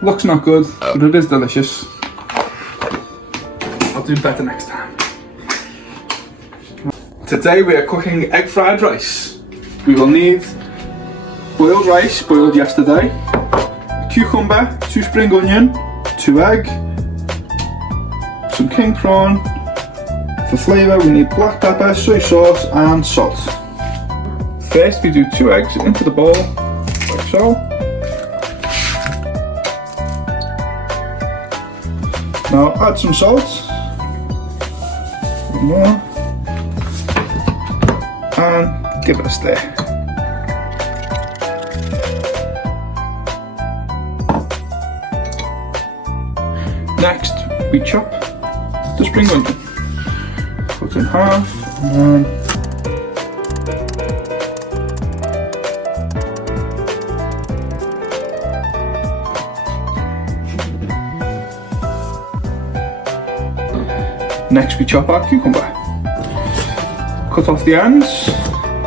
Looks not good, but it is delicious. I'll do better next time. Today we are cooking egg fried rice. We will need boiled rice, boiled yesterday, a cucumber, 2 spring onion, 2 egg, some king prawn. For flavour we need black pepper, soy sauce and salt. First we do 2 eggs into the bowl, like so. Now add some salt, a bit more, and give it a stir. Next we chop the spring onion, cut in half, and then next we chop our cucumber. Cut off the ends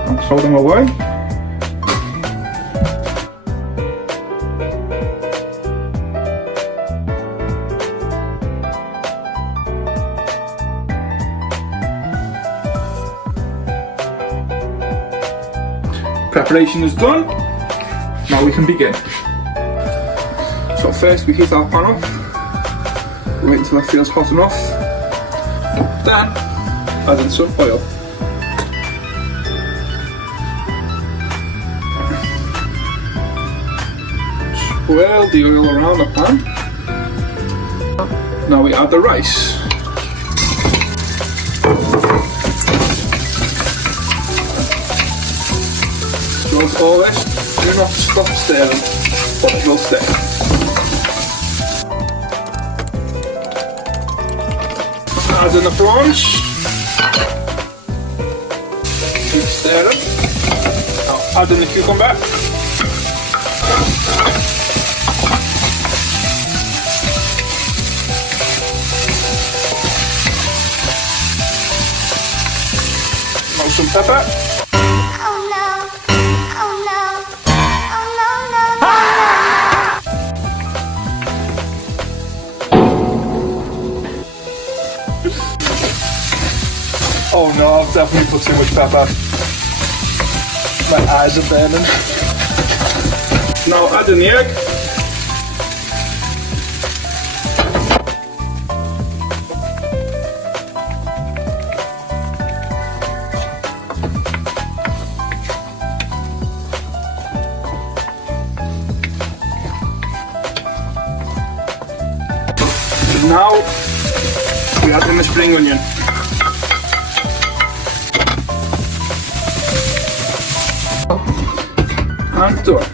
and throw them away. Preparation is done. Now we can begin. So first we heat our pan up. Wait until it feels hot enough. Then add in some oil. Swirl the oil around the pan. Now we add the rice. Throughout all this, do not stop stirring, or it will stick. Add in the prawns. Keep stirring. Now add in the cucumber. Now some pepper. Oh no, oh no, oh no, no, no. Oh no, I've definitely put too much pepper. My eyes are burning. Now add in the egg. Now we add in the spring onion. And done.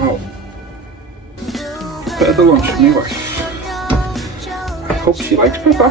Now, prepare the lunch for my wife. I hope she likes pepper.